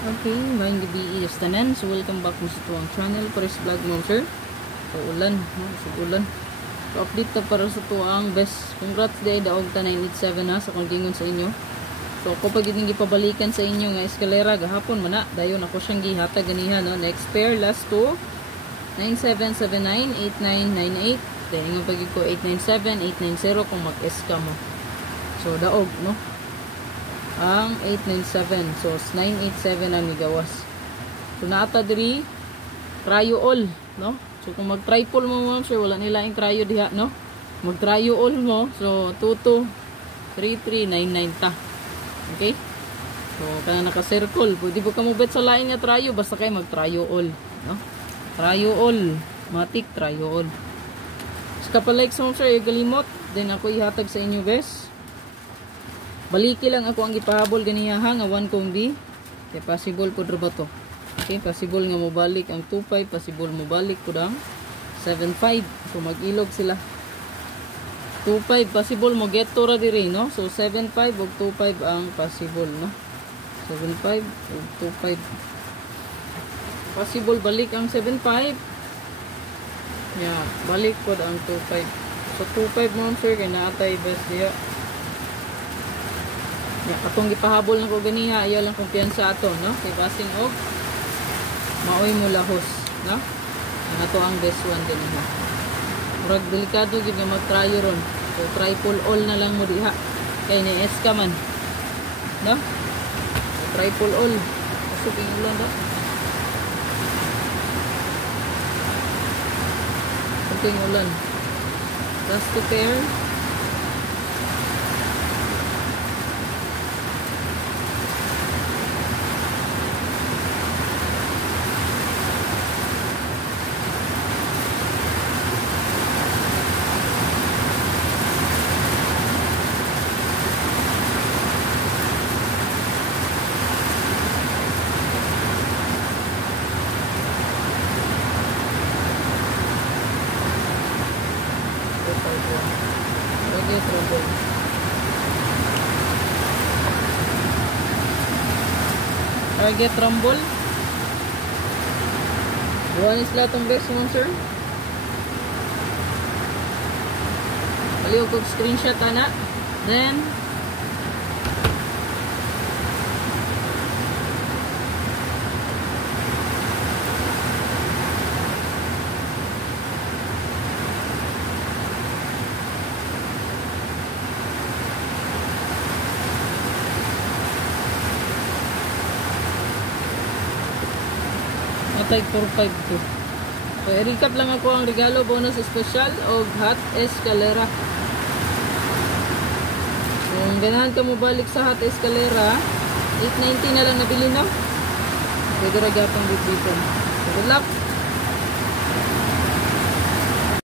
Okay, maayong gabi is tanan. So welcome back mo sa tuwang channel, Chris Vlog mo sir. So ulan, no? So ulan. So update ta para sa tuwang best. Congrats day daog ta 987 ha sa kung gingon sa inyo. So ako pag gipabalikan sa inyo nga eskalera gahapon man na dayon ako siyang gihatag ganiha no. Next pair last 2 9779 8998. Then nga pag ko 897 890 kung mag-eska mo. So daog no. Ang 897. So 987 ang migawas. So naata diri cryo all, no? So kung mag-triple mo mo, sure wala nila yung cryo diha, no? Mag-cryo all mo, so 223399 ta. Okay? So kana naka-circle, pwede po ka mo bet sa lain nga cryo basta kay mag-cryo all, no? Cryo all, matik cryo all. So kapag like mo sure, galimot, then ako ihatag sa inyo, guys. Baliki lang ako ang gipahabol ganiya ha nga 1 kong di. Kaya possible po ba to? Okay, possible nga mo balik ang 25, possible mo balik po ang 75. So mag-ilog sila. 25 possible mo get to ra diri, no? So 75 ug 25 ang possible, no? 75 ug 25. Possible balik ang 75. Yeah, balik po ang 25. So 25 mo sir kay naatay best diya. Atong gipahabol na ko ganiha, ayaw lang kumpiyansa ato, no? Kay basing og maoy mo lahos, no? Ato ang best one ganiha. Murag delikado gyud nga mag-try ron. So triple all na lang mo diha. Kay ni eska man. No? So, triple all. Pasok yung ulan do. Pasok yung ulan. Last to pair. Target rumble. Buwan is lahat ang best mo sir. Baliw ko screenshot ana. Then matay 452. So i-recap lang ako ang regalo bonus special o hot escalera. Kung ganahan ka mo balik sa hot escalera, 890 na lang nabili, no? Pwede ra gapang dito. So good luck.